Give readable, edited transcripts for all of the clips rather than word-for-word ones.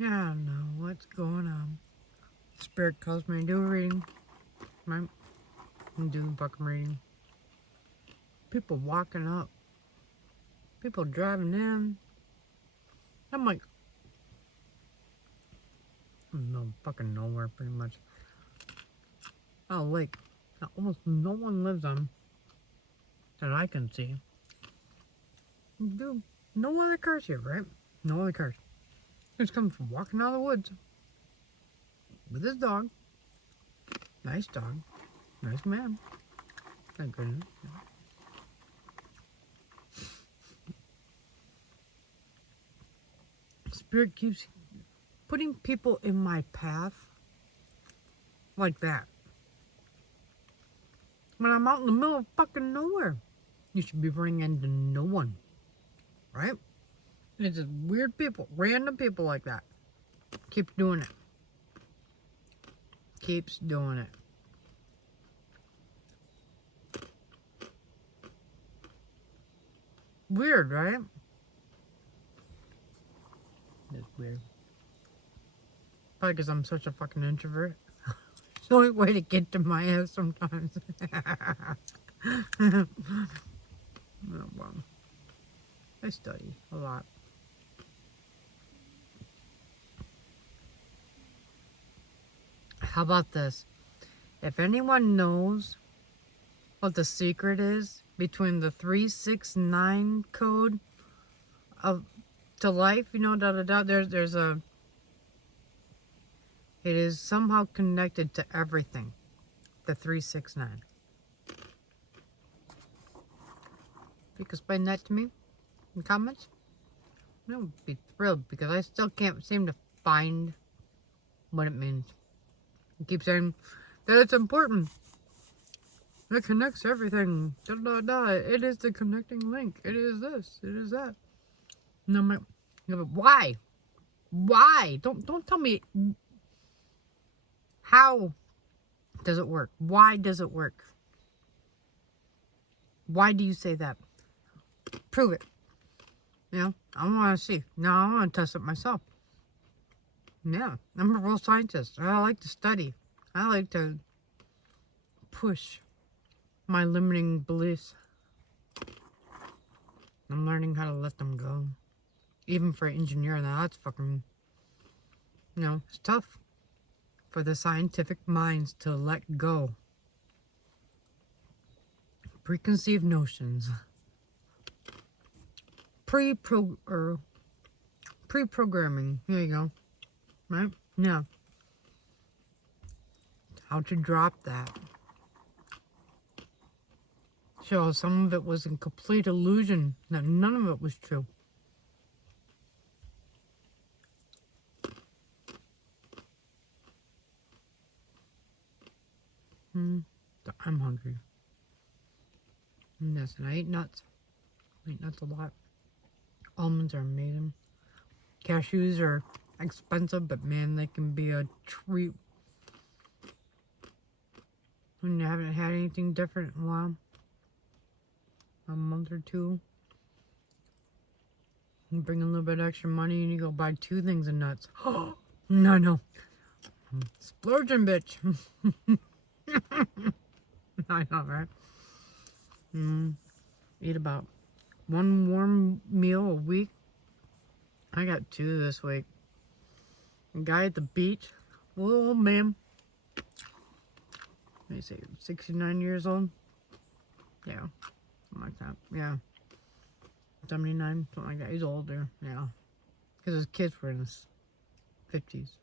Yeah, I don't know what's going on. Spirit calls me to do a reading. Right? I'm doing fucking reading. People walking up. People driving in. I'm like, no fucking nowhere pretty much. Oh, lake. Almost no one lives on that I can see. Dude, no other cars here, right? No other cars. He's coming from walking out of the woods with his dog. Nice dog. Nice man. Thank goodness. Spirit keeps putting people in my path like that. When I'm out in the middle of fucking nowhere, you should be running into no one, right? It's just weird people, random people like that. Keeps doing it. Keeps doing it. Weird, right? It's weird. Probably because I'm such a fucking introvert. It's the only way to get to my ass sometimes. Oh, well, I study a lot. How about this? If anyone knows what the secret is between the 369 code of to life, you know, there's a, it is somehow connected to everything. The 369. You can explain that to me in comments? I would be thrilled because I still can't seem to find what it means. I keep saying that it's important. It connects everything. Da, da, da. It is the connecting link. It is this. It is that. And I'm like, yeah, but why? Why? Don't tell me how does it work? Why does it work? Why do you say that? Prove it. You know, I want to see. No, I want to test it myself. Yeah, I'm a real scientist. I like to study. I like to push my limiting beliefs. I'm learning how to let them go. Even for engineering, that's fucking, you know, it's tough for the scientific minds to let go. Preconceived notions. Pre-programming. Here you go. Right? Yeah. How to drop that. So some of it was a complete illusion. That none of it was true. I'm hungry. Yes, and I eat nuts. I eat nuts a lot. Almonds are amazing. Cashews are expensive, but man, they can be a treat when you haven't had anything different in a while. A month or two. You bring a little bit extra money and you go buy 2 things of nuts. No. Splurging, bitch. I know, right? Eat about 1 warm meal a week. I got 2 this week. A guy at the beach, a little old man. Let me say, 69 years old. Yeah, something like that. Yeah, 79, something like that. He's older. Yeah, because his kids were in his 50s.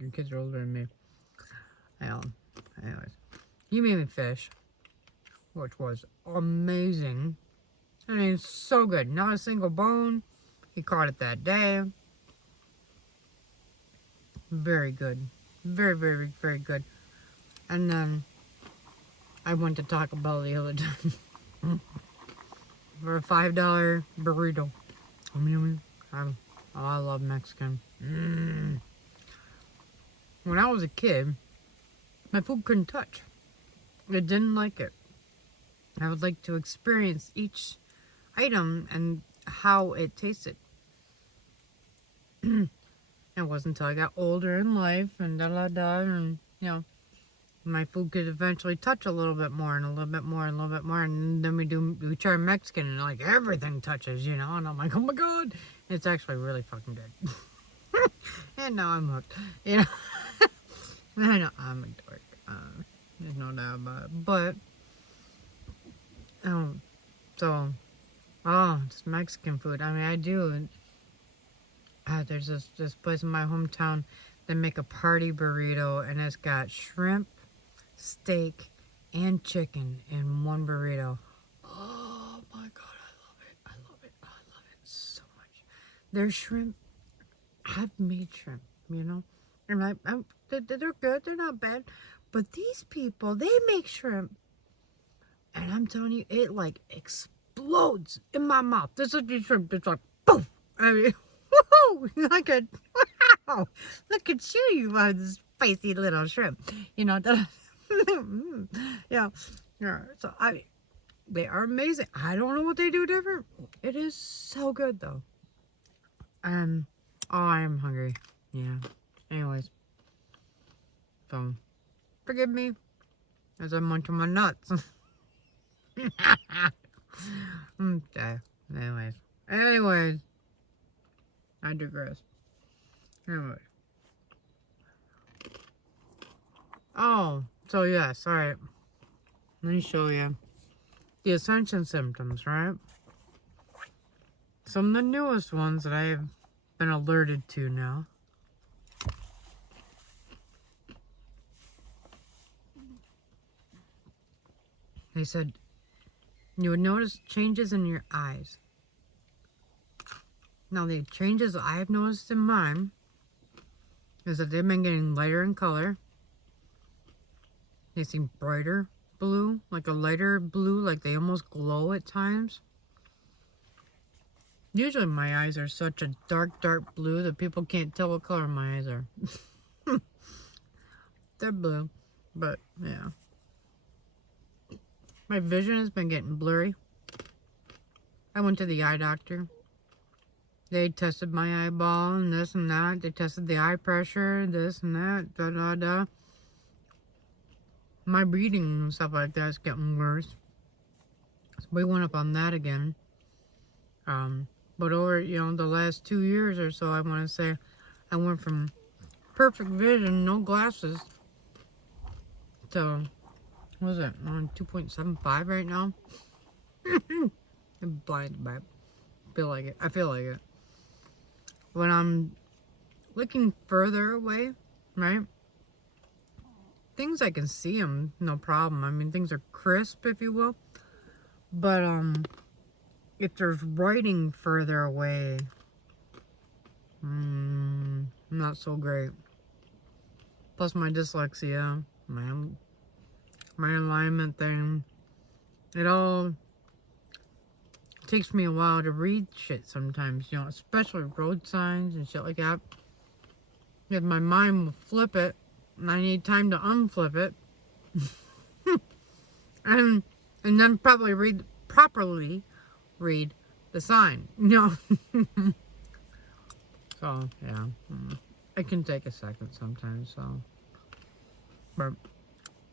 Your kids are older than me. Anyways, he made me fish, which was amazing. I mean, it's so good. Not a single bone. He caught it that day. Very good. Very, very, very good. And then I went to Taco Bell the other time for a $5 burrito. I love Mexican. When I was a kid, my food couldn't touch. I didn't like it. I would like to experience each item and how it tasted. It wasn't until I got older in life and and my food could eventually touch a little bit more and a little bit more and a little bit more, and then we try Mexican and like everything touches, and I'm like, oh my god, it's actually really fucking good. And now I'm hooked, I know I'm a dork. There's no doubt about it, but so just Mexican food. I mean, I do. There's this place in my hometown that make a party burrito, and it's got shrimp, steak, and chicken in one burrito. Oh my god, I love it. I love it. I love it so much. Their shrimp, I've made shrimp, and they're good. They're not bad. But these people, they make shrimp, and I'm telling you, it like explodes in my mouth. This is the shrimp. It's like, boom. I mean, woohoo! Wow! Look at you spicy little shrimp. Yeah. So they are amazing. I don't know what they do different. It is so good though. I am hungry. Yeah. Anyways, so forgive me as I munch on my nuts. Okay. Anyways, I digress. Anyway. Oh, so yes, alright. Let me show you the ascension symptoms, right? Some of the newest ones that I have been alerted to now. They said you would notice changes in your eyes. Now, the changes I've noticed in mine is that they've been getting lighter in color. They seem brighter blue, like a lighter blue, like they almost glow at times. Usually my eyes are such a dark blue that people can't tell what color my eyes are. They're blue, but yeah. My vision has been getting blurry. I went to the eye doctor. They tested my eyeball and this and that. They tested the eye pressure, this and that, My reading and stuff like that is getting worse. So we went up on that again. But over, the last 2 years or so, I want to say, I went from perfect vision, no glasses, to, what is it, on 2.75 right now? I'm blind, but I feel like it. When I'm looking further away, right? Things I can see them, no problem. I mean, things are crisp, if you will. But, if there's writing further away, not so great. Plus my dyslexia, my alignment thing, it all takes me a while to read shit sometimes, especially road signs and shit like that. Because my mind will flip it, and I need time to unflip it. and then properly read the sign, So, yeah. It can take a second sometimes, so. But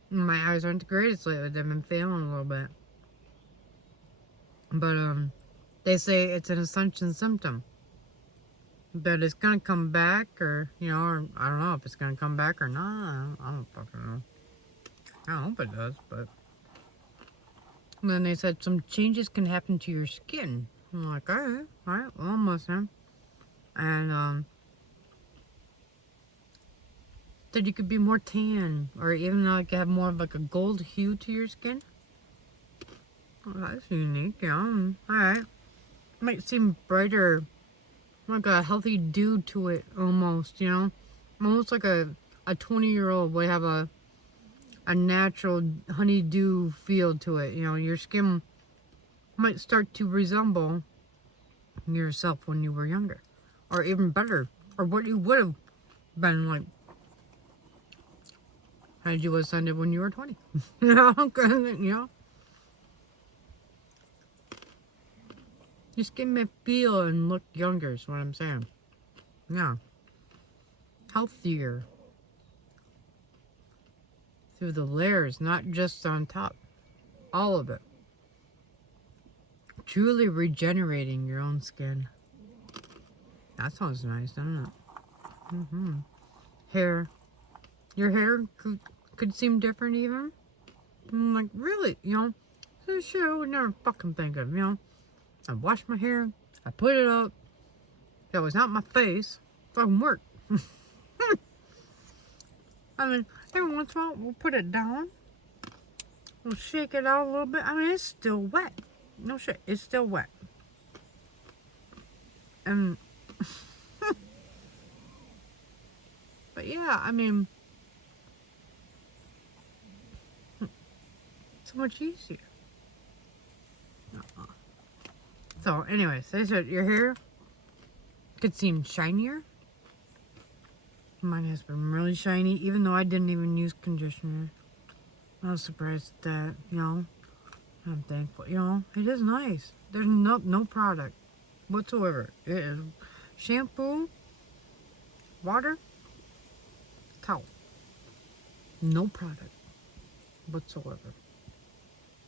my eyes aren't the greatest lately. They've been failing a little bit. But, they say it's an ascension symptom. But it's gonna come back, or, or I don't know if it's gonna come back or not. I don't fucking know. I hope it does, but. And then they said some changes can happen to your skin. I'm like, alright, well, I'm listening. And, that you could be more tan, or even like have more of like a gold hue to your skin. Oh, that's unique, yeah. Alright. Might seem brighter, like a healthy dew to it, almost, Almost like a 20-year-old would have a natural honeydew feel to it. Your skin might start to resemble yourself when you were younger, or even better, or what you would have been like had you ascended when you were 20. Your skin may feel and look younger is what I'm saying. Yeah. Healthier. Through the layers, not just on top. All of it. Truly regenerating your own skin. That sounds nice, doesn't it? Mm-hmm. Hair. Your hair could seem different even. I'm like, really? You know, this shit I would never fucking think of, you know. I wash my hair. I put it up. That was not my face. It doesn't work. I mean, every once in a while, we'll put it down. We'll shake it out a little bit. I mean, it's still wet. No shit, it's still wet. And, but yeah, I mean, so much easier. So, anyways, they said your hair could seem shinier. Mine has been really shiny, even though I didn't even use conditioner. I was surprised at that, you know. I'm thankful, you know. It is nice. There's no product whatsoever. It is shampoo, water, towel. No product whatsoever.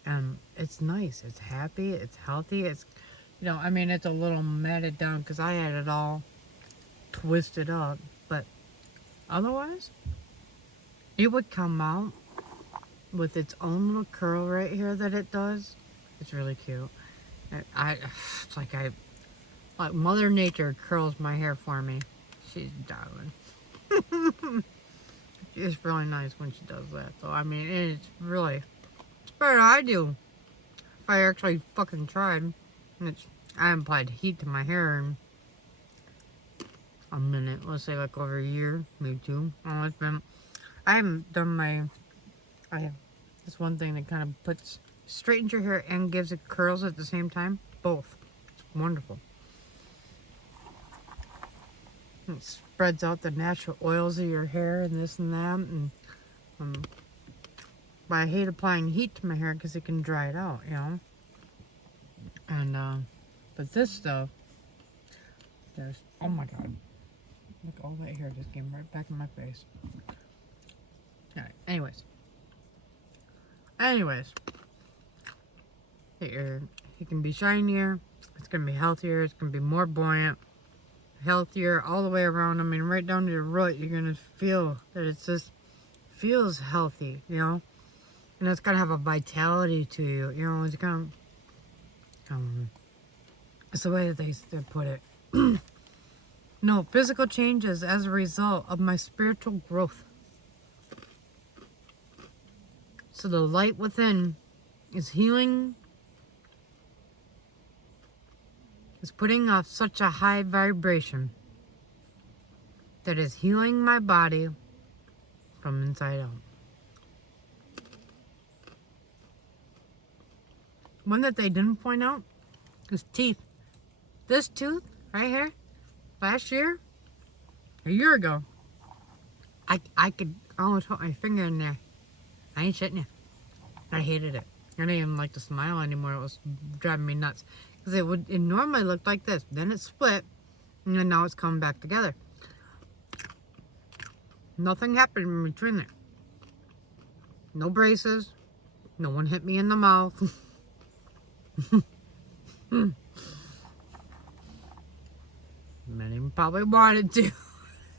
And it's nice. It's happy. It's healthy. It's, you know, I mean, it's a little matted down because I had it all twisted up. But otherwise, it would come out with its own little curl right here that it does. It's really cute. It's like Mother Nature curls my hair for me. She's darling. It's really nice when she does that. So I mean, it's better than I do. If I actually fucking tried. I haven't applied heat to my hair in a minute. Let's say like over a year, maybe 2. Oh, it's been. I haven't done I have this one thing that kind of straightens your hair and gives it curls at the same time. Both. It's wonderful. It spreads out the natural oils of your hair and this and that. And but I hate applying heat to my hair because it can dry it out, you know. And but this stuff, oh my god, look, all that hair just came right back in my face. Alright, anyways, it can be shinier, it's gonna be healthier, it's gonna be more buoyant, healthier all the way around. I mean, right down to the root, you're gonna feel that it's just feels healthy, you know, and it's gonna have a vitality to you, you know. It's kind of it's the way that they put it. No, physical changes as a result of my spiritual growth. So the light within is healing, is putting off such a high vibration that is healing my body from inside out. One that they didn't point out is teeth. This tooth right here, last year, a year ago, I could almost put my finger in there. I ain't shitting you. I hated it. I didn't even like to smile anymore. It was driving me nuts. Because it normally looked like this. Then it split. And then now it's coming back together. Nothing happened in between there. No braces. No one hit me in the mouth. Many probably wanted to.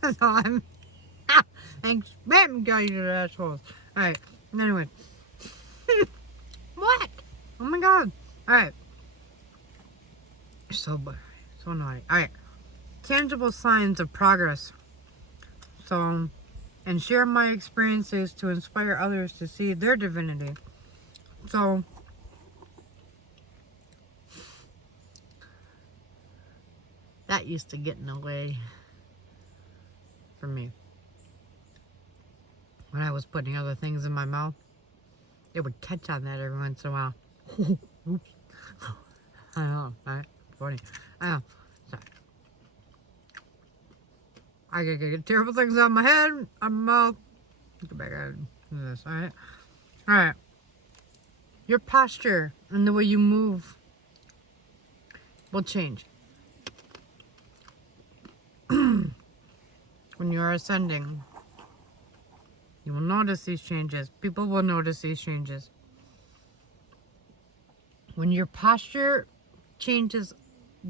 So I'm spamming guys, you assholes. Alright, anyway. What? Oh my god. Alright. So annoying. Alright. Tangible signs of progress. So, and share my experiences to inspire others to see their divinity. So, that used to get in the way for me. When I was putting other things in my mouth, it would catch on that every once in a while. Oops. I know, right? Funny. I know. Sorry. I get terrible things on my head, on my mouth. Go back out to this, alright? Alright. Your posture and the way you move will change. when you are ascending, you will notice these changes. People will notice these changes. When your posture changes,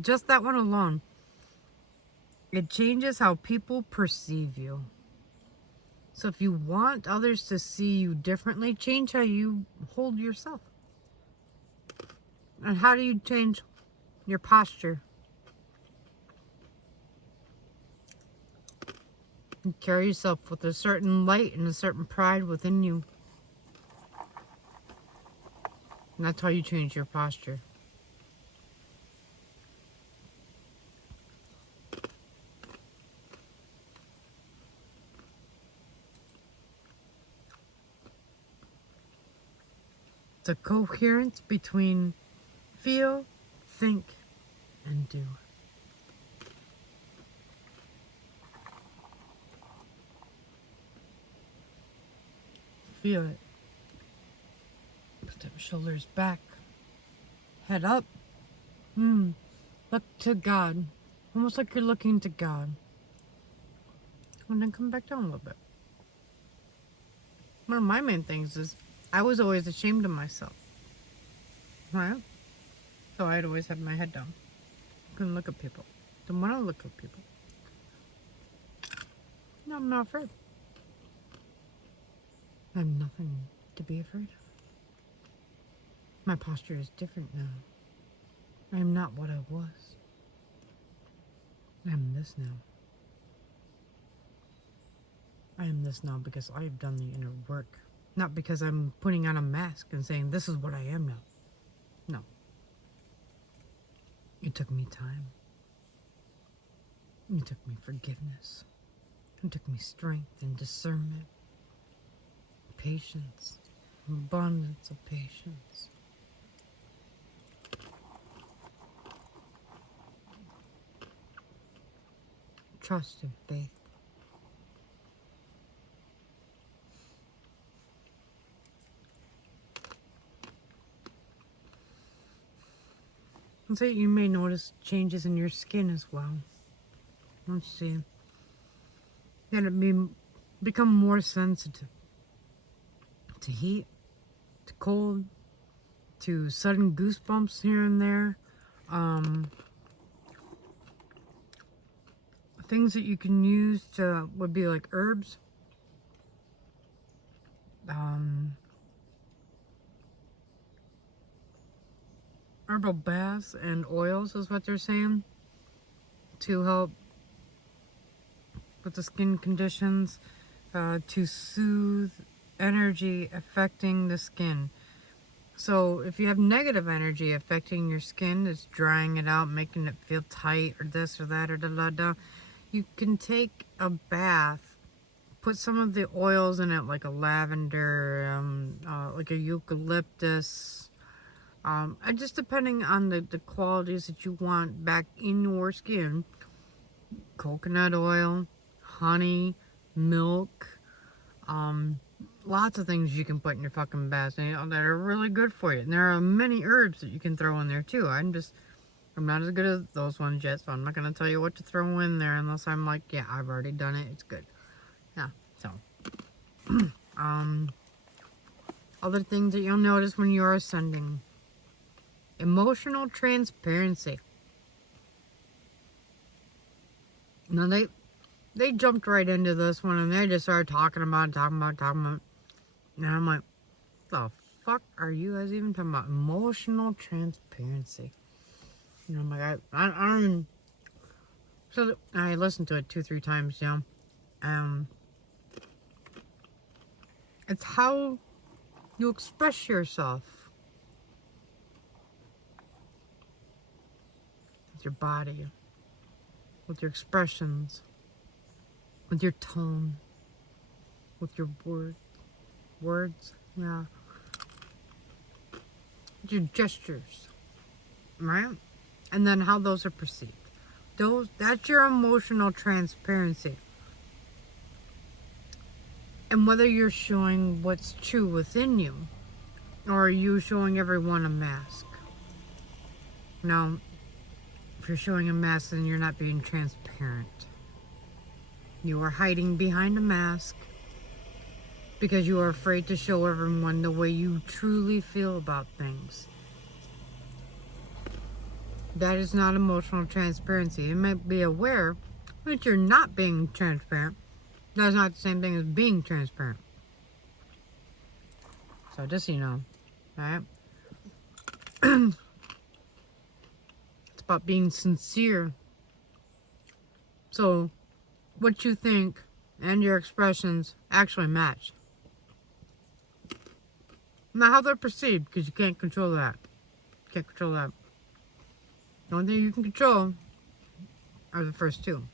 just that one alone, it changes how people perceive you. So if you want others to see you differently, change how you hold yourself. And how do you change your posture? You carry yourself with a certain light and a certain pride within you. And that's how you change your posture. It's a coherence between feel, think, and do. Feel it. Put them shoulders back. Head up. Look to God. Almost like you're looking to God. And then come back down a little bit. One of my main things is I was always ashamed of myself. Right? So I'd always have my head down. Couldn't look at people. Didn't want to look at people. No, I'm not afraid. I have nothing to be afraid of. My posture is different now. I am not what I was. I am this now. I am this now because I have done the inner work. Not because I'm putting on a mask and saying, this is what I am now. No. It took me time. It took me forgiveness. It took me strength and discernment. Patience. Abundance of patience. Trust and faith. And so you may notice changes in your skin as well. Let's see. That it become more sensitive to heat, to cold, to sudden goosebumps here and there. Things that you can use to would be like herbs. Herbal baths and oils is what they're saying to help with the skin conditions, to soothe energy affecting the skin. So if you have negative energy affecting your skin, it's drying it out, making it feel tight or this or that or da. You can take a bath, put some of the oils in it, like a lavender, like a eucalyptus, and just depending on the qualities that you want back in your skin. Coconut oil, honey, milk, lots of things you can put in your fucking bath that are really good for you. And there are many herbs that you can throw in there too. I'm not as good as those ones yet, so I'm not going to tell you what to throw in there unless I'm like, yeah, I've already done it. It's good. Yeah, so. Other things that you'll notice when you're ascending. Emotional transparency. Now, they jumped right into this one, and they just started talking about. And I'm like, the fuck are you guys even talking about? Emotional transparency. You know, I'm like, I don't even... So, I listened to it 2-3 times, you know. It's how you express yourself. With your body. With your expressions. With your tone. With your words, yeah. With your gestures. Right? And then how those are perceived. That's your emotional transparency. And whether you're showing what's true within you, or are you showing everyone a mask? Now, if you're showing a mask, then you're not being transparent. You are hiding behind a mask because you are afraid to show everyone the way you truly feel about things. That is not emotional transparency. You might be aware that you're not being transparent. That's not the same thing as being transparent. So just so you know, right? It's about being sincere. So what you think and your expressions actually match. Not how they're perceived, because you can't control that. You can't control that. The only thing you can control are the first two.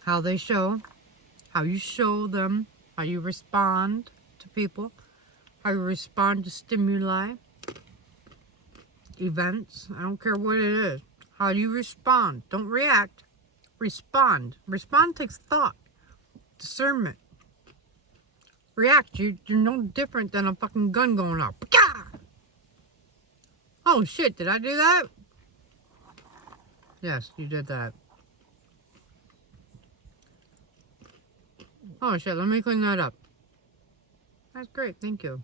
How they show, how you show them, how you respond to people, how you respond to stimuli, events. I don't care what it is. How do you respond? Don't react. Respond. Respond takes thought, discernment. React. You're no different than a fucking gun going off. Oh shit, did I do that? Yes, you did that. Oh shit, let me clean that up. That's great, thank you.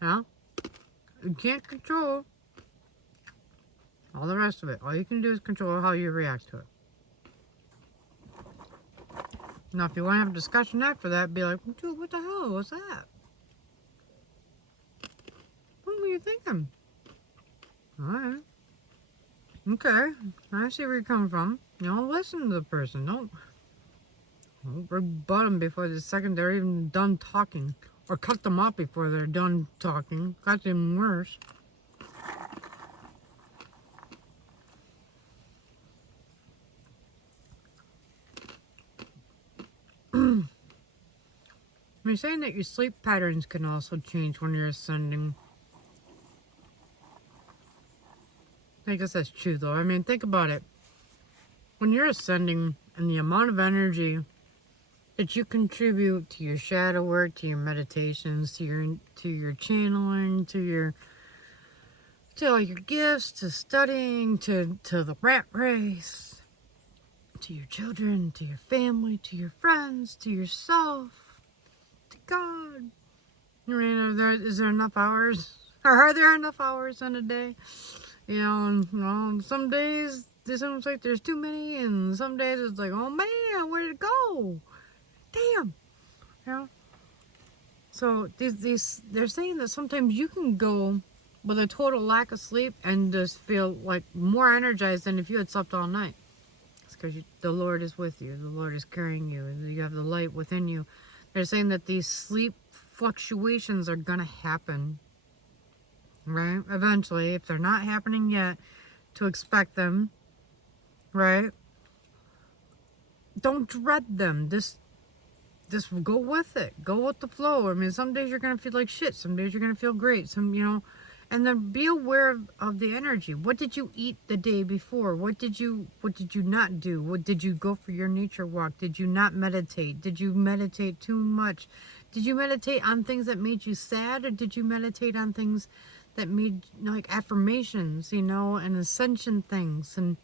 Now, you can't control all the rest of it. All you can do is control how you react to it. Now, if you want to have a discussion after that, be like, dude, what the hell was that? What were you thinking? Alright. Okay. I see where you're coming from. You know, listen to the person. Don't rebut them before the second they're even done talking. Or cut them off before they're done talking. That's even worse. You're saying that your sleep patterns can also change when you're ascending. I guess that's true though. I mean, think about it. When you're ascending and the amount of energy that you contribute to your shadow work, to your meditations, to your channeling, to all your gifts, to studying, to the rat race, to your children, to your family, to your friends, to yourself, to God. I mean, is there enough hours? Or are there enough hours in a day? You know, and well, some days it seems like there's too many, and some days it's like, oh man, where did it go? Damn. You know? So they're saying that sometimes you can go with a total lack of sleep and just feel like more energized than if you had slept all night. It's because the Lord is with you. The Lord is carrying you. You have the light within you. They're saying that these sleep fluctuations are going to happen. Right? Eventually, if they're not happening yet, to expect them. Right? Don't dread them. Just go with it. Go with the flow. I mean, some days you're going to feel like shit. Some days you're going to feel great. Some, you know, and then be aware of the energy. What did you eat the day before? What did you not do? What did you go for your nature walk? Did you not meditate? Did you meditate too much? Did you meditate on things that made you sad, or did you meditate on things that made, like, affirmations, you know, and ascension things, and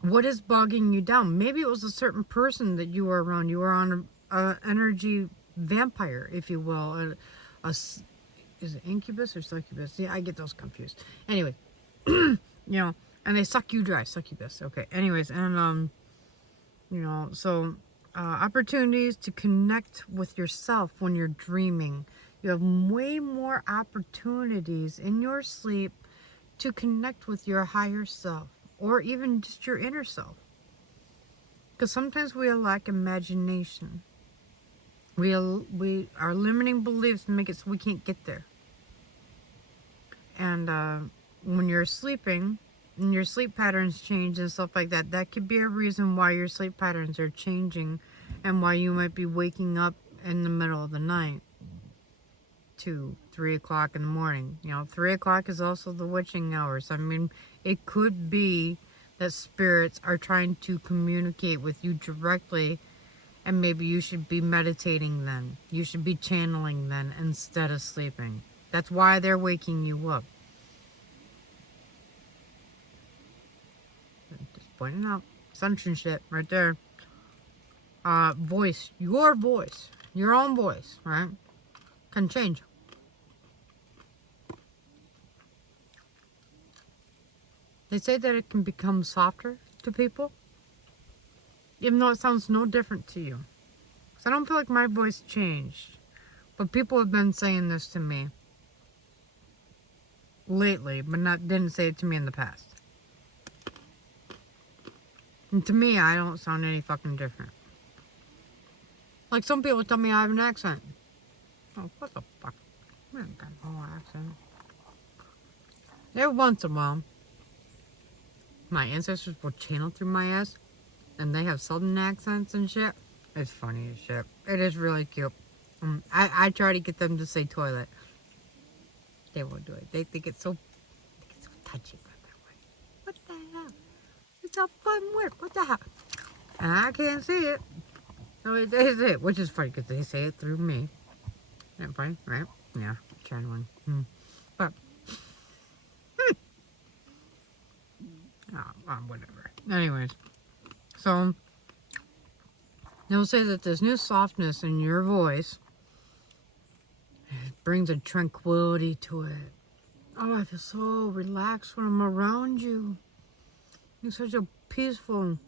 what is bogging you down? Maybe it was a certain person that you were around. You were on a energy vampire, if you will. Is it incubus or succubus? Yeah, I get those confused. Anyway, you know, and they suck you dry. Succubus. Okay. Anyways, and you know, so opportunities to connect with yourself when you're dreaming. You have way more opportunities in your sleep to connect with your higher self, or even just your inner self. Because sometimes we lack imagination. Our limiting beliefs make it so we can't get there. And when you're sleeping, and your sleep patterns change and stuff like that, that could be a reason why your sleep patterns are changing, and why you might be waking up in the middle of the night to 3 o'clock in the morning. You know, 3 o'clock is also the witching hours. I mean, it could be that spirits are trying to communicate with you directly, and maybe you should be meditating then. You should be channeling then instead of sleeping. That's why they're waking you up. pointing out. Ascension shit right there. Voice. Your voice. Your own voice, right? Can change. They say that it can become softer to people, even though it sounds no different to you. So I don't feel like my voice changed. But people have been saying this to me lately, but didn't say it to me in the past. And to me, I don't sound any fucking different. Like some people tell me I have an accent. Oh, what the fuck? I haven't got no accent. Every once in a while, my ancestors will channel through my ass, and they have southern accents and shit. It's funny as shit. It is really cute. I try to get them to say toilet. They won't do it. They get so touchy about that way. What the hell? It's a fun word. What the hell? And I can't see it. So they say it, which is funny because they say it through me. Isn't that funny, right? Yeah, channeling. But, whatever. Anyways, so they'll say that this new softness in your voice brings a tranquility to it. Oh, I feel so relaxed when I'm around you. You're such a peaceful.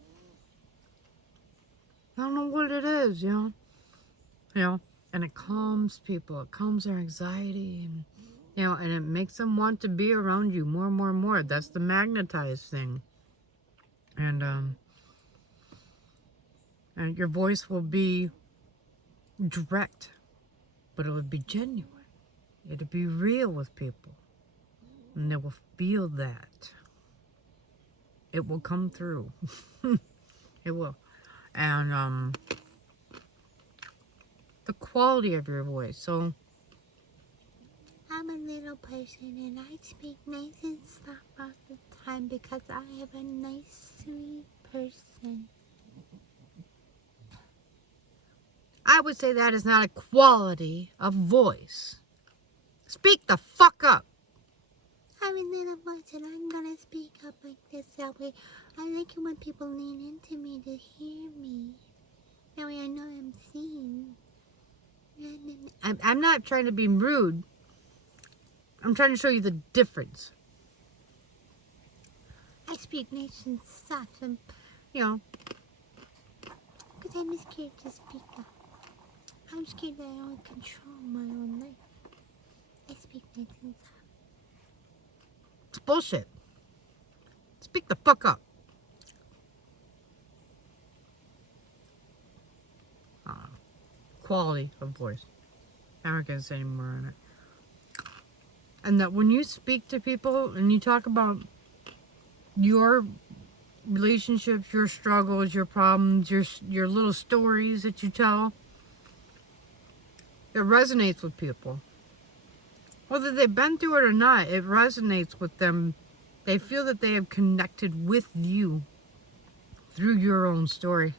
I don't know what it is, you know, and it calms people. It calms their anxiety, and and it makes them want to be around you more and more and more. That's the magnetized thing, and your voice will be direct, but it would be genuine. It'll be real with people, and they will feel that. It will come through. It will. And the quality of your voice. So I'm a little person and I speak nice and soft all the time because I am a nice, sweet person. I would say that is not a quality of voice. Speak the fuck up. I'm a little voice and I'm gonna speak up like this. That way I like it when people lean into me to hear me. That way I know I'm seen. I'm not trying to be rude. I'm trying to show you the difference. I speak nice and soft and, because I'm scared to speak up. I'm scared that I don't control my own life. I speak nice and soft. It's bullshit. Speak the fuck up. Quality of voice. I'm not gonna say any more on it. And that when you speak to people and you talk about your relationships, your struggles, your problems, your little stories that you tell, it resonates with people. Whether they've been through it or not, it resonates with them. They feel that they have connected with you through your own story.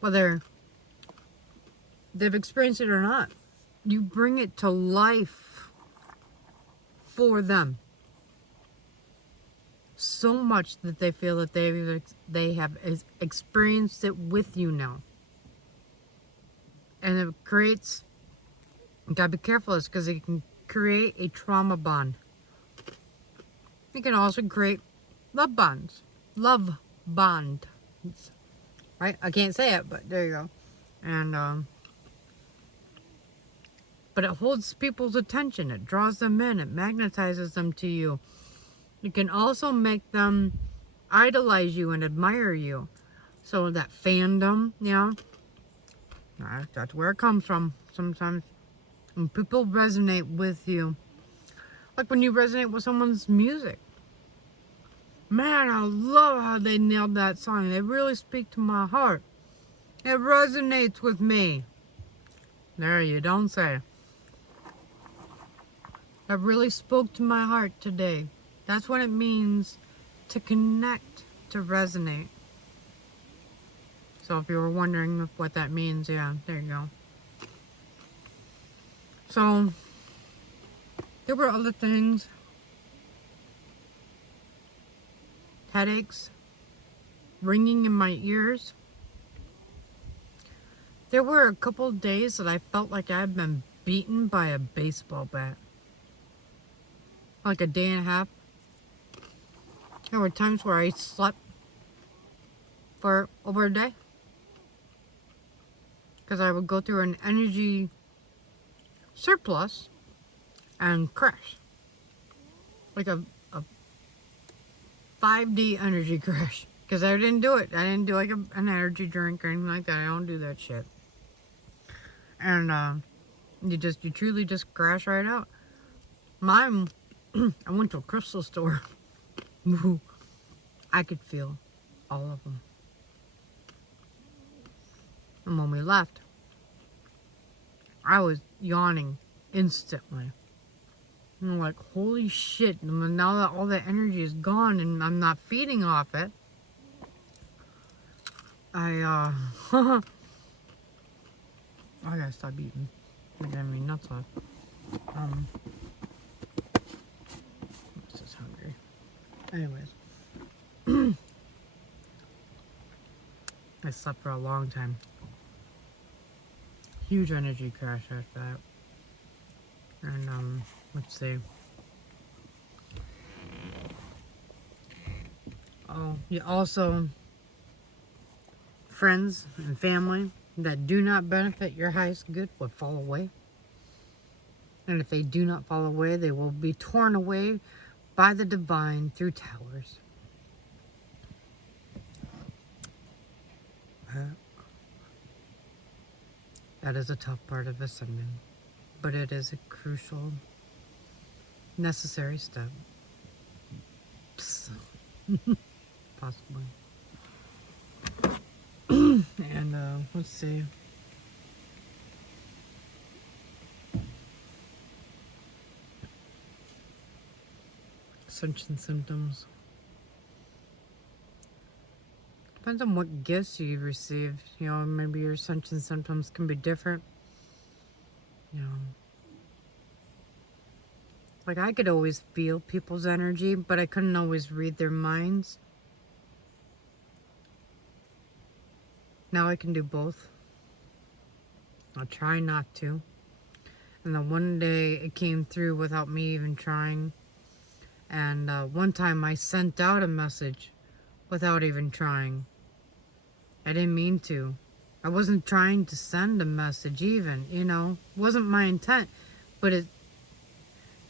Whether they've experienced it or not, you bring it to life for them so much that they feel that they have experienced it with you now, and it creates. You gotta be careful, because it can create a trauma bond. It can also create love bonds, right? I can't say it, but there you go. And but it holds people's attention. It draws them in. It magnetizes them to you. It can also make them idolize you and admire you. So that fandom, that's where it comes from sometimes. When people resonate with you. Like when you resonate with someone's music. Man, I love how they nailed that song. They really speak to my heart. It resonates with me. There, you don't say. That really spoke to my heart today. That's what it means to connect, to resonate. So if you were wondering what that means, yeah, there you go. So, there were other things. Headaches. ringing in my ears. There were a couple days that I felt like I had been beaten by a baseball bat. Like a day and a half. There were times where I slept for over a day. Because I would go through an energy surplus and crash. Like a 5D energy crash. Because I didn't do it. I didn't do like an energy drink or anything like that. I don't do that shit. And you truly just crash right out. Mine, I went to a crystal store. I could feel all of them. And when we left, I was yawning instantly. And I'm like, holy shit, now that all that energy is gone and I'm not feeding off it, I gotta stop eating. You're getting me nuts off. I'm just hungry. Anyways. I slept for a long time. Huge energy crash after that. And, let's see. Oh, you also, friends and family that do not benefit your highest good will fall away. And if they do not fall away, they will be torn away by the divine through towers. That is a tough part of ascending, but it is a crucial, necessary step. Possibly. And let's see. Ascension symptoms. Depends on what gifts you received. You know, maybe your ascension symptoms can be different. You know, like I could always feel people's energy, but I couldn't always read their minds. Now I can do both. I'll try not to. And then one day it came through without me even trying. And one time I sent out a message without even trying. I didn't mean to. I wasn't trying to send a message even, you know. It wasn't my intent. But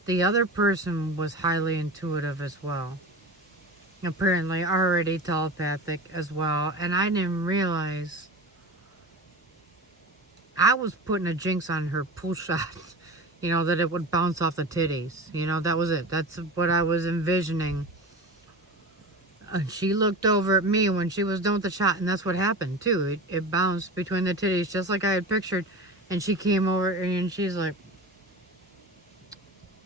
the other person was highly intuitive as well. Apparently already telepathic as well. And I didn't realize I was putting a jinx on her pool shot. You know, that it would bounce off the titties. You know, that was it. That's what I was envisioning. And she looked over at me when she was done with the shot, and that's what happened, too. It bounced between the titties, just like I had pictured. And she came over, and she's like,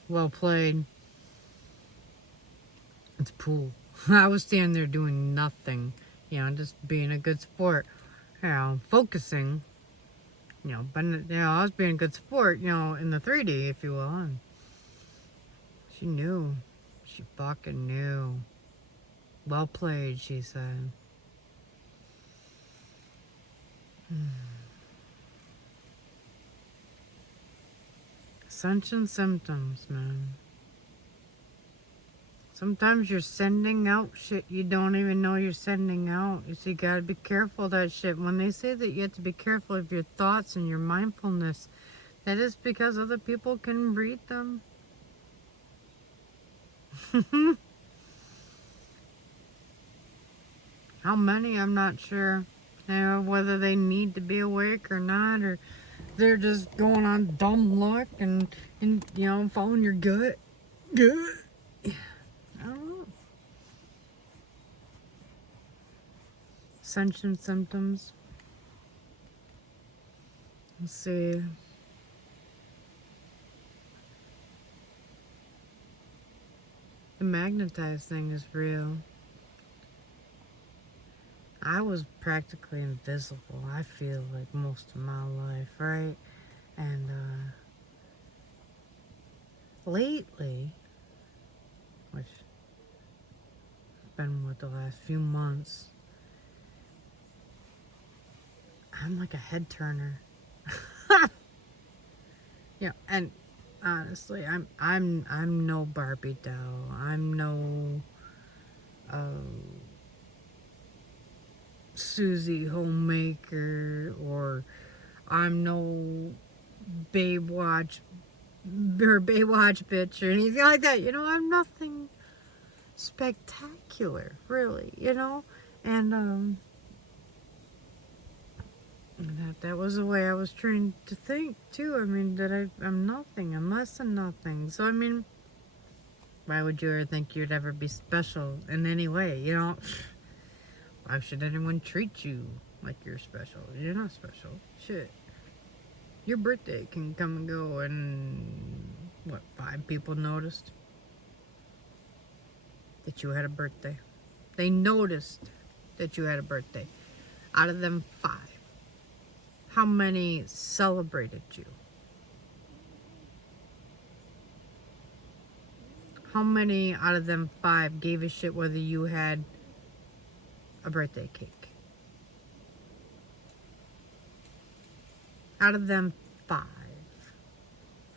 well played. It's pool. I was standing there doing nothing. You know, just being a good sport. You know, focusing. You know, but, you know, I was being a good sport, you know, in the 3D, if you will. And she knew. She fucking knew. Well played, she said. Ascension symptoms, man. Sometimes you're sending out shit you don't even know you're sending out. So you gotta be careful of that shit. When they say that you have to be careful of your thoughts and your mindfulness, that is because other people can read them. How many, I'm not sure. You know, whether they need to be awake or not, or they're just going on dumb luck and you know, following your gut. Gut. I don't know. Ascension symptoms. Let's see. The magnetized thing is real. I was practically invisible, I feel like, most of my life, right? And lately, which has been with the last few months, I'm like a head turner. Yeah, and honestly, I'm no Barbie doll. I'm no Susie homemaker, or I'm no Baywatch Baywatch bitch or anything like that. I'm nothing spectacular, really. And that was the way I was trained to think too. I mean, that I'm nothing. I'm less than nothing. So I mean, why would you ever think you'd ever be special in any way? Why should anyone treat you like you're special? You're not special. Shit. Your birthday can come and go, and what, 5 people noticed that you had a birthday? They noticed that you had a birthday. Out of them 5, how many celebrated you? How many out of them 5 gave a shit whether you had a birthday cake? Out of them 5,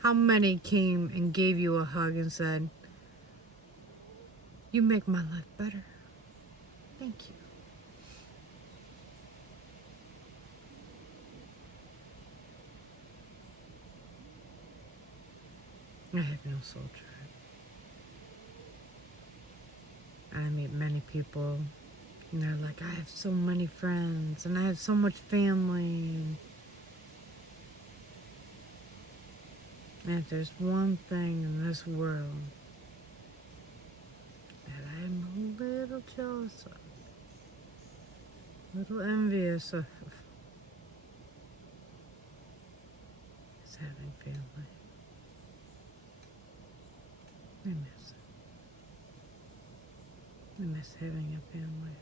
how many came and gave you a hug and said, "You make my life better. Thank you." I have no soul tribe. I meet many people, and they're like, "I have so many friends, and I have so much family." And if there's one thing in this world that I'm a little jealous of, a little envious of, is having family. I miss it. I miss having a family.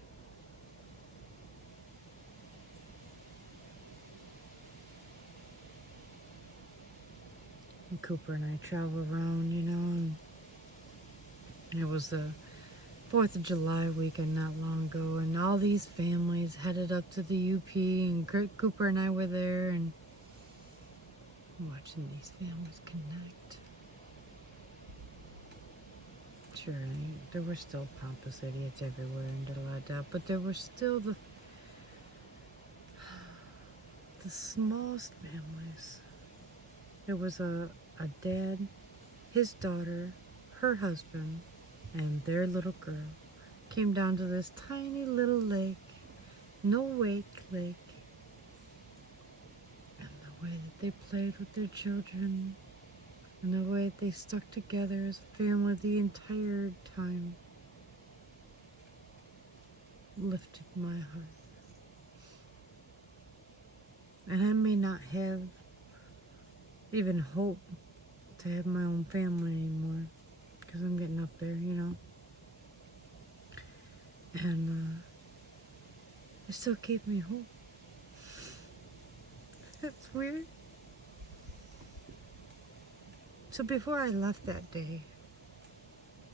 And Cooper and I travel around, and it was the 4th of July weekend not long ago, and all these families headed up to the UP, and Cooper and I were there, and watching these families connect. Sure, there were still pompous idiots everywhere and did a lot of that, but there were still the smallest families. There was a dad, his daughter, her husband, and their little girl came down to this tiny little lake, no wake lake, and the way that they played with their children, and the way that they stuck together as a family the entire time lifted my heart. And I may not have even hope to have my own family anymore, because I'm getting up there, and it still gave me hope. That's weird. So before I left that day,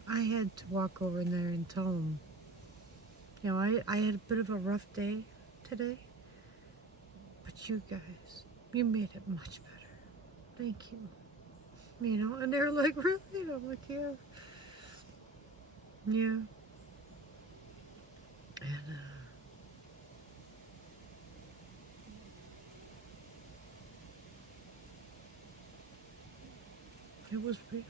I had to walk over in there and tell them, I had a bit of a rough day today, but you guys, you made it much better. Thank you. And they were like, "Really?" And I'm like, "Yeah." Yeah. And it was real.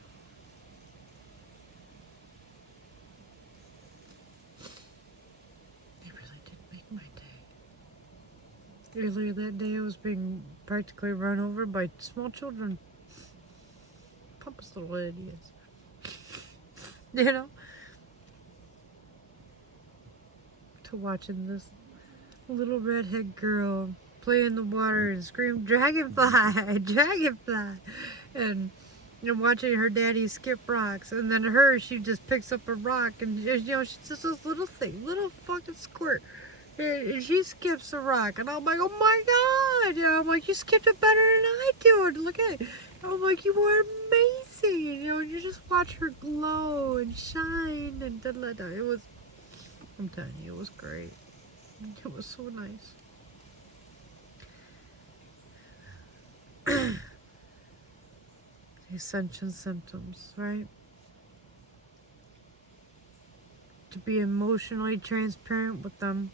They really did make my day. Earlier that day, I was being practically run over by small children. Pompous little idiots. To watching this little redhead girl play in the water and scream, "Dragonfly, dragonfly," and watching her daddy skip rocks, and then she just picks up a rock, and she's just this little thing, little fucking squirt, and she skips a rock, and I'm like, "Oh my god!" I'm like, "You skipped it better than I do. Look at it." I'm like, "You are amazing," and you just watch her glow and shine, and it was, I'm telling you, it was great. It was so nice. ascension symptoms, right? To be emotionally transparent with them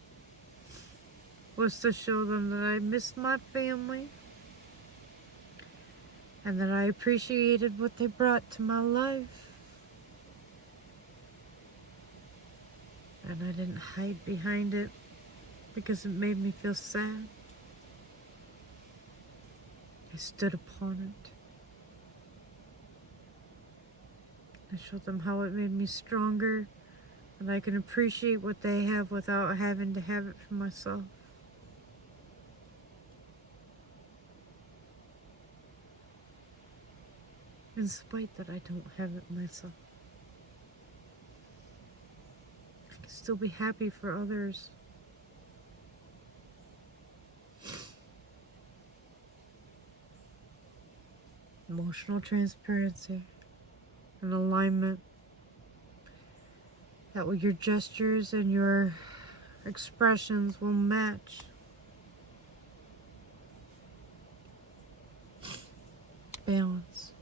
was to show them that I miss my family and that I appreciated what they brought to my life. And I didn't hide behind it because it made me feel sad. I stood upon it. I showed them how it made me stronger, and I can appreciate what they have without having to have it for myself. In spite that I don't have it myself. I can still be happy for others. Emotional transparency and alignment. That way your gestures and your expressions will match. Balance.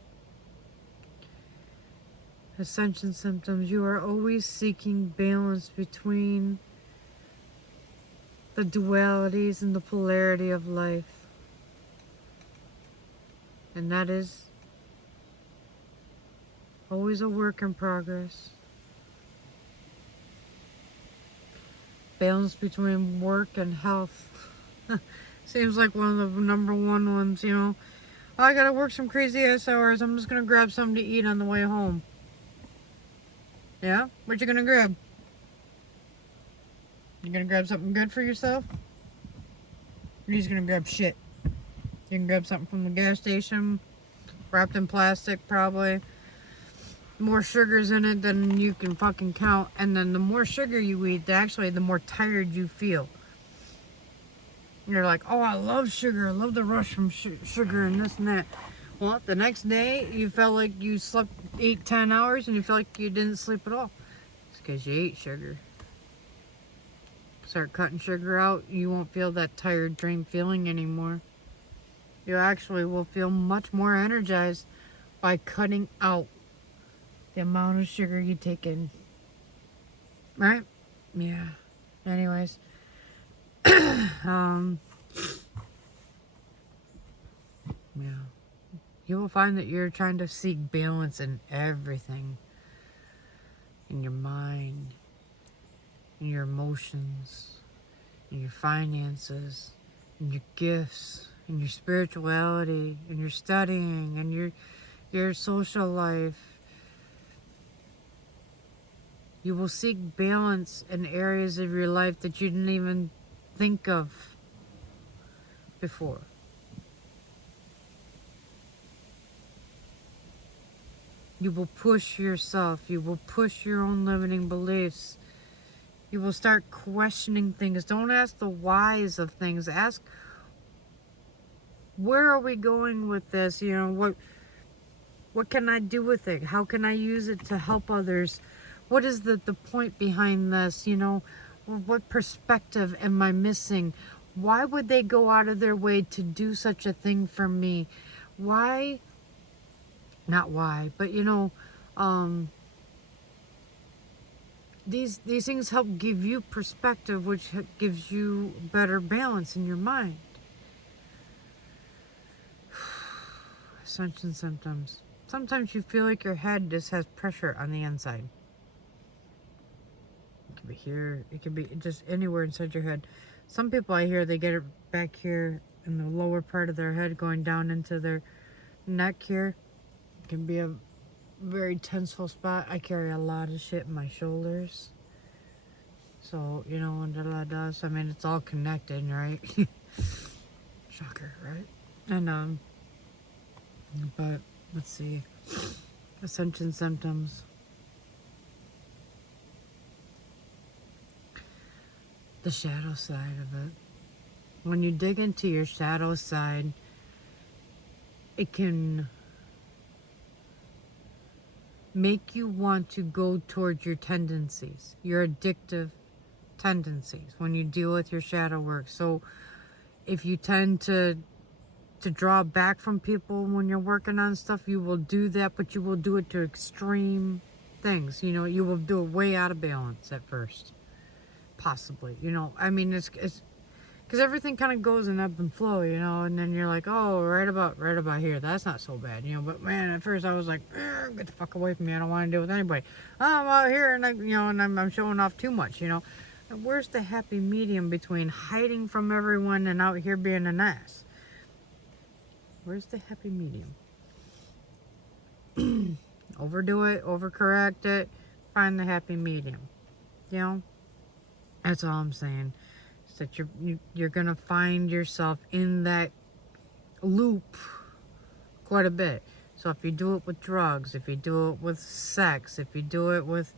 Ascension symptoms. You are always seeking balance between the dualities and the polarity of life. And that is always a work in progress. Balance between work and health. Seems like one of the number one ones, you know. Oh, I gotta work some crazy ass hours. I'm just gonna grab something to eat on the way home. Yeah? What you gonna grab? You gonna grab something good for yourself? Or you just gonna grab shit? You can grab something from the gas station, wrapped in plastic probably. More sugars in it than you can fucking count. And then the more sugar you eat, actually the more tired you feel. You're like, oh, I love sugar. I love the rush from sugar and this and that. Well, the next day, you felt like you slept 8-10 hours and you felt like you didn't sleep at all. It's because you ate sugar. Start cutting sugar out, you won't feel that tired, drained feeling anymore. You actually will feel much more energized by cutting out the amount of sugar you take in. Right? Yeah. Anyways. Yeah. You will find that you're trying to seek balance in everything. In your mind, in your emotions, in your finances, in your gifts, in your spirituality, in your studying, in your social life. You will seek balance in areas of your life that you didn't even think of before. You will push yourself. You will push your own limiting beliefs. You will start questioning things. Don't ask the whys of things. Ask, where are we going with this? You know, what can I do with it? How can I use it to help others? What is the point behind this? You know, what perspective am I missing? Why would they go out of their way to do such a thing for me? Why? Not why, but you know, these things help give you perspective, which gives you better balance in your mind. Ascension symptoms. Sometimes you feel like your head just has pressure on the inside. It could be here. It could be just anywhere inside your head. Some people I hear, they get it back here in the lower part of their head going down into their neck here. It can be a very tenseful spot. I carry a lot of shit in my shoulders. So, you know, I mean, it's all connected, right? Shocker, right? And, but, let's see. Ascension symptoms. The shadow side of it. When you dig into your shadow side, it can make you want to go towards your tendencies, your addictive tendencies when you deal with your shadow work. So if you tend to to draw back from people when you're working on stuff, you will do that, but you will do it to extreme things. You know, you will do it way out of balance at first, possibly. You know, I mean, it's because everything kind of goes in ebb and flow, you know, and then you're like, oh, right about here, that's not so bad, you know. But man, at first I was like, get the fuck away from me, I don't want to deal with anybody. I'm out here and I'm showing off too much, you know. And where's the happy medium between hiding from everyone and out here being an ass? Where's the happy medium? Overdo it, overcorrect it, find the happy medium. You know, that's all I'm saying. Is that you're gonna find yourself in that loop quite a bit. So if you do it with drugs, if you do it with sex, if you do it with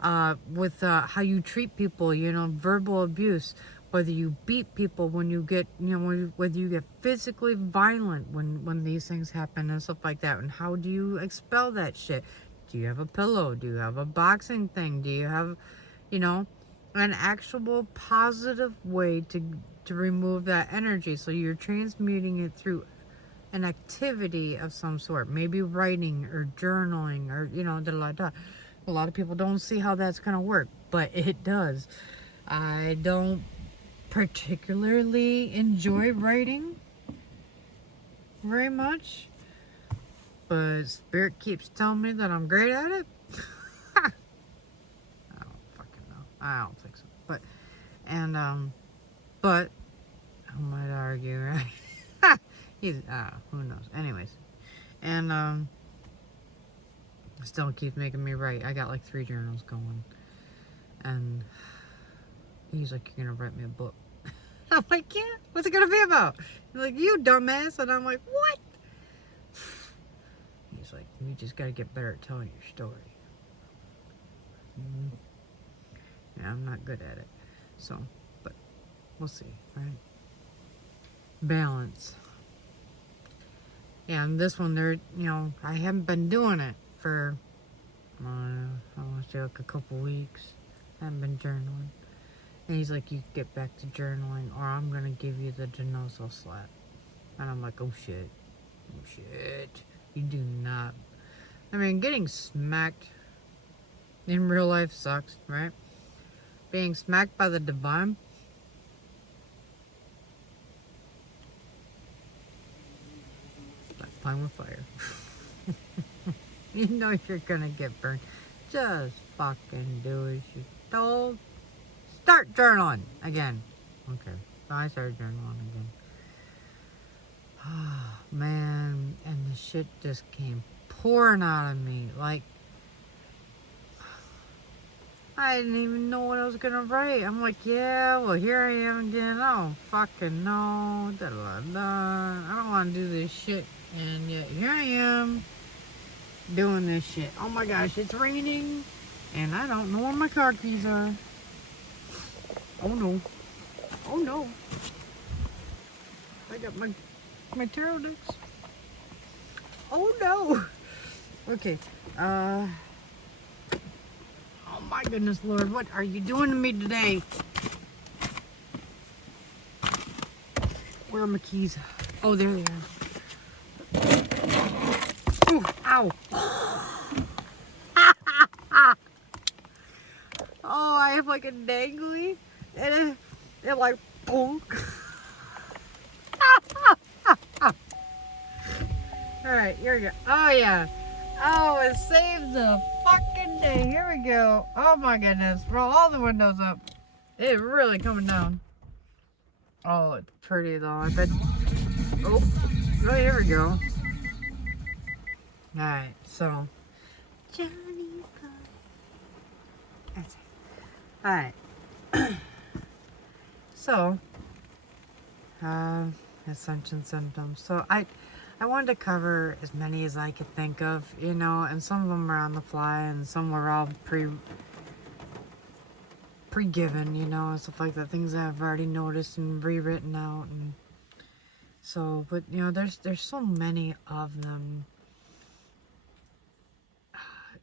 how you treat people, you know, verbal abuse, whether you beat people when you get, you know, whether you get physically violent when these things happen and stuff like that, and how do you expel that shit? Do you have a pillow? Do you have a boxing thing? Do you have, you know, an actual positive way to remove that energy? So you're transmuting it through an activity of some sort, maybe writing or journaling or, you know, a lot of people don't see how that's gonna work, but it does. I don't particularly enjoy writing very much, but Spirit keeps telling me that I'm great at it. I don't fucking know. I don't think so. But I might argue, right? He's who knows. Anyways, and still keeps making me write. I got like 3 journals going, and he's like, "You're gonna write me a book." I'm like, "Yeah, what's it gonna be about?" He's like, "You dumbass," and I'm like, "What?" He's like, "You just gotta get better at telling your story." Yeah, I'm not good at it, so, but we'll see, right? Balance. Yeah, and this one, I haven't been doing it for, I want to say like a couple weeks. I haven't been journaling. And he's like, "You get back to journaling or I'm going to give you the Denoso slap." And I'm like, oh shit. Oh shit. You do not. I mean, getting smacked in real life sucks, right? Being smacked by the divine. Like playing with fire. You know you're going to get burned. Just fucking do as you're told. Start journaling again. Okay. So I started journaling again. Oh, man. And the shit just came pouring out of me. Like, I didn't even know what I was going to write. I'm like, yeah, well, here I am again. I don't fucking know. Da, da, da. I don't want to do this shit. And yet, here I am doing this shit. Oh my gosh, it's raining. And I don't know where my car keys are. Oh no. Oh no. I got my tarot decks. Oh no. Okay. Oh my goodness, Lord. What are you doing to me today? Where are my keys? Oh, there they are. Ooh, ow. Oh, I have like a dangly. And it like, bonk. Alright, here we go. Oh, yeah. Oh, it saved the fucking day. Here we go. Oh, my goodness. Roll all the windows up. It's really coming down. Oh, it's pretty, though. I bet. Oh, right, here we go. Alright, so. Johnny. That's it. Alright. So. Ascension symptoms. So, I wanted to cover as many as I could think of, you know, and some of them are on the fly, and some were all pre-given, you know, and stuff like that, things that I've already noticed and rewritten out, and so, but, you know, there's so many of them.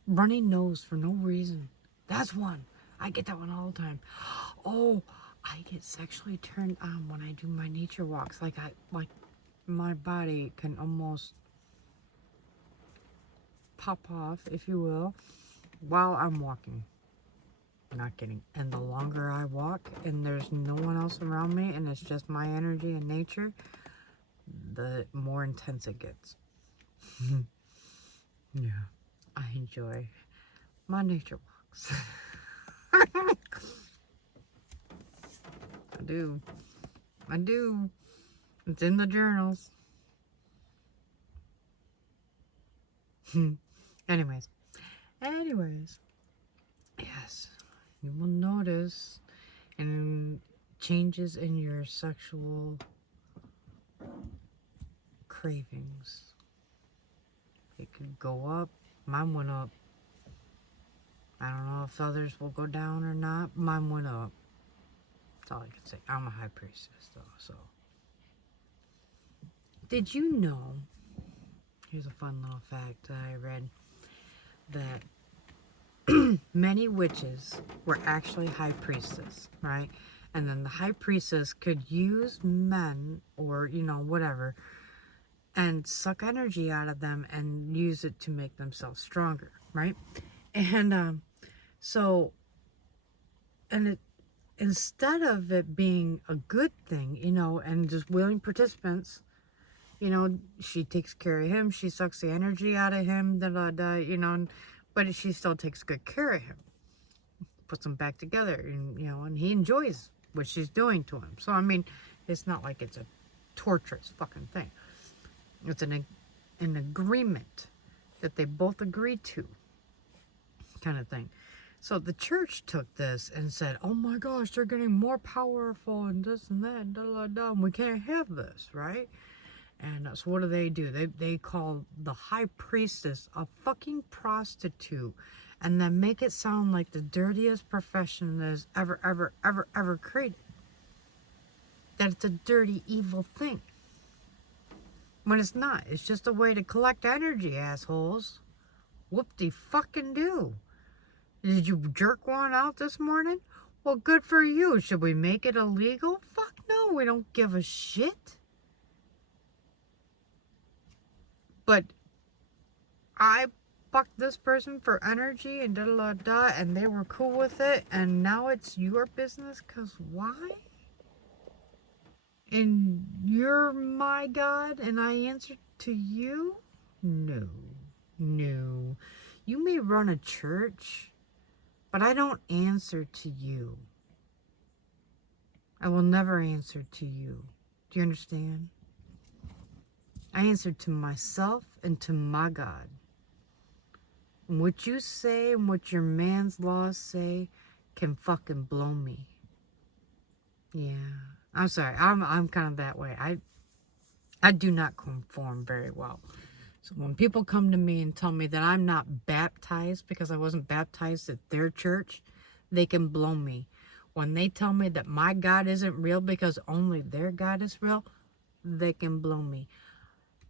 Runny nose for no reason. That's one. I get that one all the time. Oh, I get sexually turned on when I do my nature walks. Like my body can almost pop off, if you will, while I'm walking. Not kidding. And the longer I walk and there's no one else around me and it's just my energy and nature, the more intense it gets. Yeah, I enjoy my nature walks. I do. It's in the journals. Anyways, yes, you will notice and changes in your sexual cravings. It could go up. Mine went up. I don't know if others will go down or not. Mine went up. That's all I can say. I'm a high priestess, though, so. Did you know, here's a fun little fact that I read, that many witches were actually high priestess, right? And then the high priestess could use men or, whatever, and suck energy out of them and use it to make themselves stronger, right? And instead of it being a good thing, and just willing participants, she takes care of him, she sucks the energy out of him, but she still takes good care of him, puts them back together, and he enjoys what she's doing to him. So, I mean, it's not like it's a torturous fucking thing. It's an agreement that they both agreed to, kind of thing. So the church took this and said, oh my gosh, they're getting more powerful and this and that, and we can't have this, right? And so what do? They call the high priestess a fucking prostitute, and then make it sound like the dirtiest profession that is ever created. That it's a dirty, evil thing. When it's not. It's just a way to collect energy, assholes. Whoop-de-fucking-do. Did you jerk one out this morning? Well, good for you. Should we make it illegal? Fuck no, we don't give a shit. But I fucked this person for energy and da-da-da-da, and they were cool with it, and now it's your business, because why? And you're my God, and I answer to you? No. You may run a church, but I don't answer to you. I will never answer to you. Do you understand? I answer to myself and to my God. And what you say and what your man's laws say can fucking blow me. Yeah. I'm sorry. I'm kind of that way. I do not conform very well. So when people come to me and tell me that I'm not baptized because I wasn't baptized at their church, they can blow me. When they tell me that my God isn't real because only their God is real, they can blow me.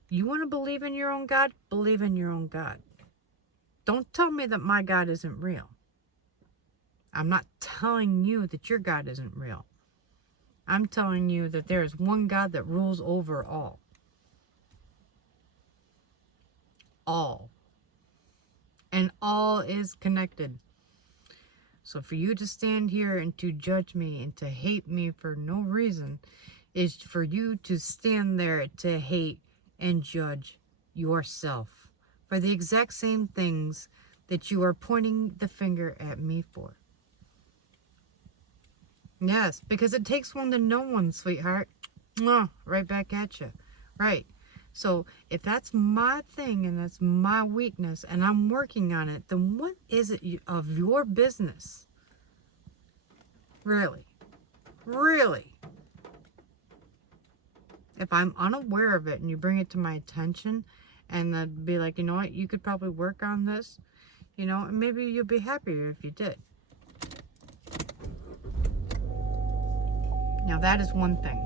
You want to believe in your own God? Believe in your own God. Don't tell me that my God isn't real. I'm not telling you that your God isn't real. I'm telling you that there is one God that rules over all. All. And all is connected. So for you to stand here and to judge me and to hate me for no reason is for you to stand there to hate and judge yourself for the exact same things that you are pointing the finger at me for. Yes, because it takes one to know one, sweetheart. Mwah, right back at you. Right. So if that's my thing and that's my weakness and I'm working on it, then what is it of your business? Really? Really? If I'm unaware of it and you bring it to my attention and I'd be like, you know what, you could probably work on this, and maybe you'll be happier if you did. Now that is one thing.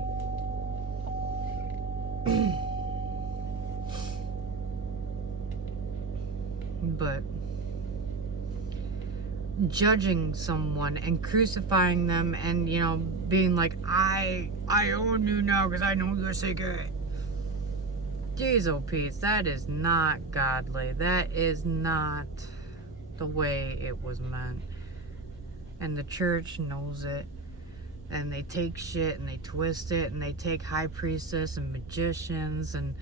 But judging someone and crucifying them and, being like, I own you now because I know you're secret. Jeez, oh Pete, that is not godly. That is not the way it was meant. And the church knows it. And they take shit and they twist it, and they take high priestess and magicians and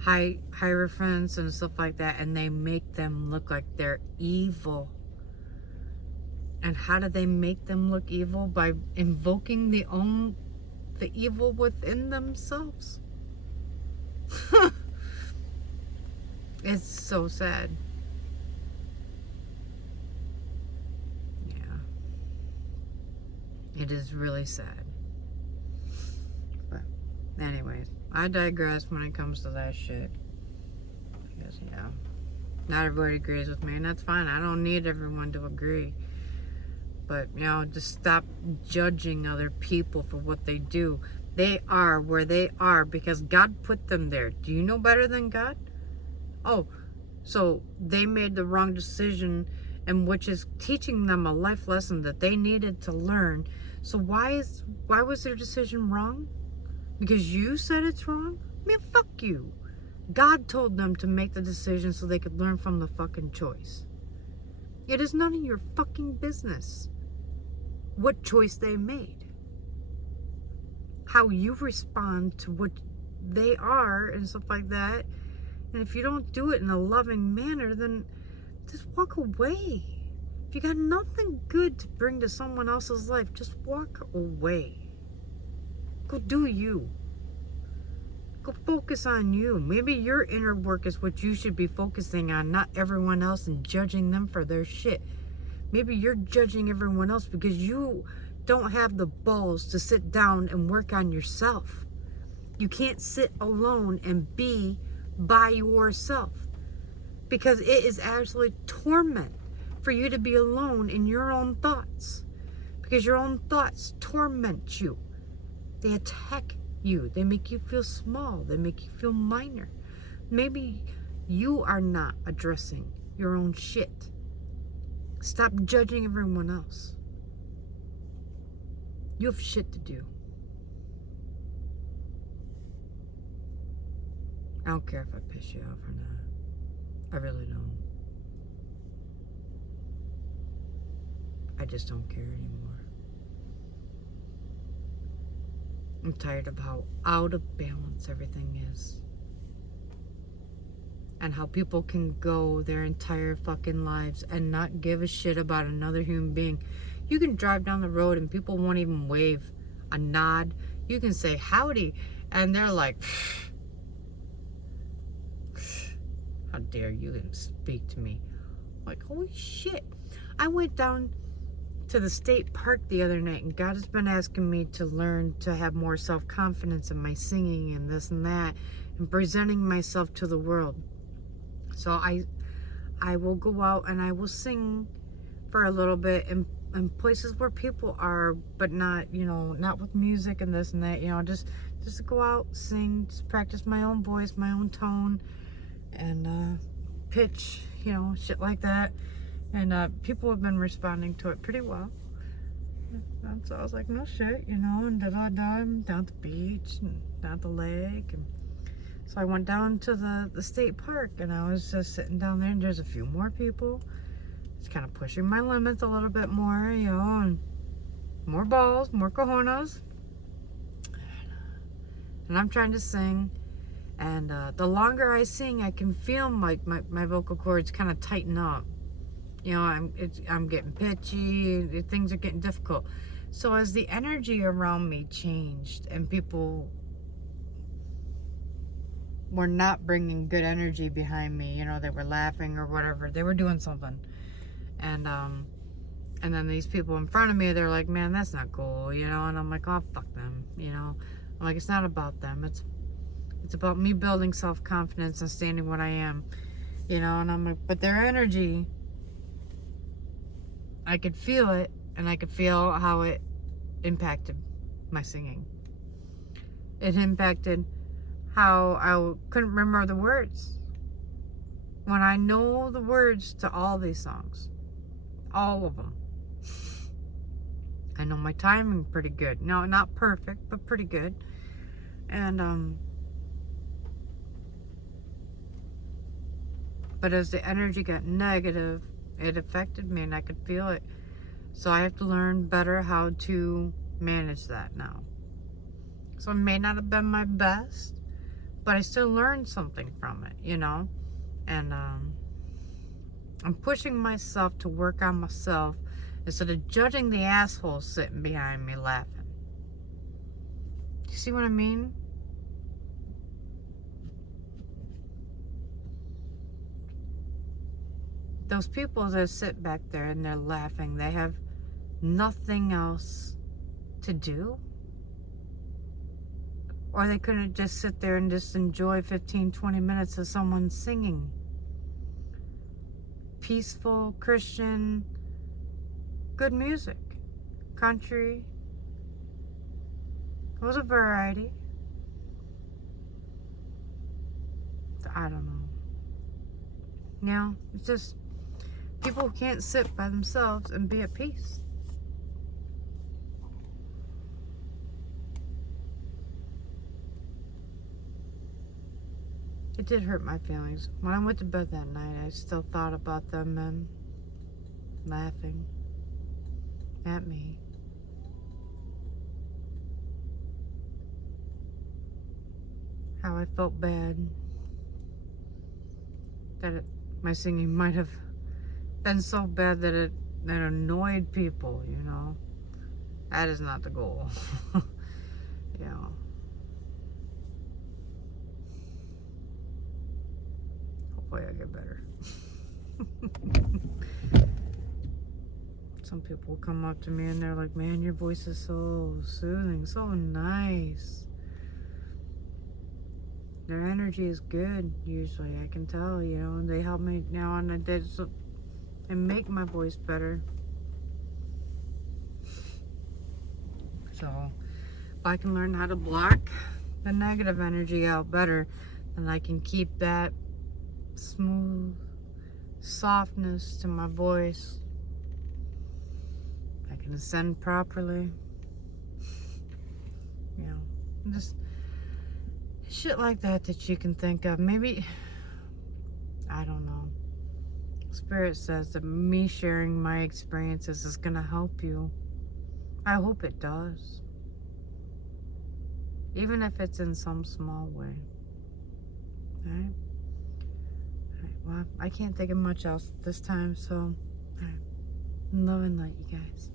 hierophants and stuff like that, and they make them look like they're evil. And how do they make them look evil? By invoking the evil within themselves. It's so sad. Yeah. It is really sad. But anyways, I digress when it comes to that shit. Because, yeah, not everybody agrees with me, and that's fine. I don't need everyone to agree. But, you know, just stop judging other people for what they do. They are where they are because God put them there. Do you know better than God? Oh, so they made the wrong decision, and which is teaching them a life lesson that they needed to learn. So why was their decision wrong? Because you said it's wrong? Man, fuck you. God told them to make the decision so they could learn from the fucking choice. It is none of your fucking business what choice they made. How you respond to what they are and stuff like that. And if you don't do it in a loving manner, then just walk away. If you got nothing good to bring to someone else's life, just walk away. Go do you. Go focus on you. Maybe your inner work is what you should be focusing on, not everyone else and judging them for their shit. Maybe you're judging everyone else because you don't have the balls to sit down and work on yourself. You can't sit alone and be by yourself, because it is absolute torment for you to be alone in your own thoughts, because your own thoughts torment you. They attack you. They make you feel small. They make you feel minor. Maybe you are not addressing your own shit. Stop judging everyone else. You have shit to do. I don't care if I piss you off or not. I really don't. I just don't care anymore. I'm tired of how out of balance everything is. And how people can go their entire fucking lives and not give a shit about another human being. You can drive down the road and people won't even wave a nod. You can say howdy and they're like, how dare you even speak to me? Like, holy shit. I went down to the state park the other night, and God has been asking me to learn to have more self-confidence in my singing and this and that, and presenting myself to the world. So I will go out and I will sing for a little bit in places where people are, but not, you know, not with music and this and that, you know, just to go out, sing, just practice my own voice, my own tone, and pitch, you know, shit like that. And people have been responding to it pretty well. And so I was like, no shit, you know, and down at the beach and down at the lake. And so I went down to the state park, and I was just sitting down there, and there's a few more people. It's kind of pushing my limits a little bit more, you know, and more balls, more cojones. And I'm trying to sing. And the longer I sing, I can feel my vocal cords kind of tighten up. You know, I'm getting pitchy. Things are getting difficult. So as the energy around me changed, and people were not bringing good energy behind me, you know, they were laughing or whatever, they were doing something, and then these people in front of me, they're like, man, that's not cool, you know, and I'm like, oh, fuck them, you know. I'm like, it's not about them, it's about me building self-confidence and standing what I am, you know. And I'm like, but their energy, I could feel it, and I could feel how it impacted my singing. It impacted how I couldn't remember the words. When I know the words to all these songs, all of them, I know my timing pretty good. No, not perfect, but pretty good. And But as the energy got negative, it affected me and I could feel it. So I have to learn better how to manage that now. So it may not have been my best, but I still learned something from it, you know? And I'm pushing myself to work on myself instead of judging the asshole sitting behind me laughing. You see what I mean? Those people that sit back there and they're laughing, they have nothing else to do? Or they couldn't just sit there and just enjoy 15-20 minutes of someone singing. Peaceful, Christian, good music. Country. It was a variety. I don't know. You know, it's just people who can't sit by themselves and be at peace. It did hurt my feelings. When I went to bed that night, I still thought about them and laughing at me. How I felt bad. That my singing might have been so bad that it annoyed people, you know. That is not the goal. You know. Hopefully I get better. Some people will come up to me and they're like, man, your voice is so soothing, so nice. Their energy is good, usually. I can tell, you know, and they help me now and and make my voice better. So, if I can learn how to block the negative energy out better, then I can keep that smooth softness to my voice. I can ascend properly. You know, just shit like that you can think of. Maybe, I don't know. Spirit says that me sharing my experiences is going to help you. I hope it does. Even if it's in some small way. Alright? Alright, well, I can't think of much else this time, so, alright. Love and light, you guys.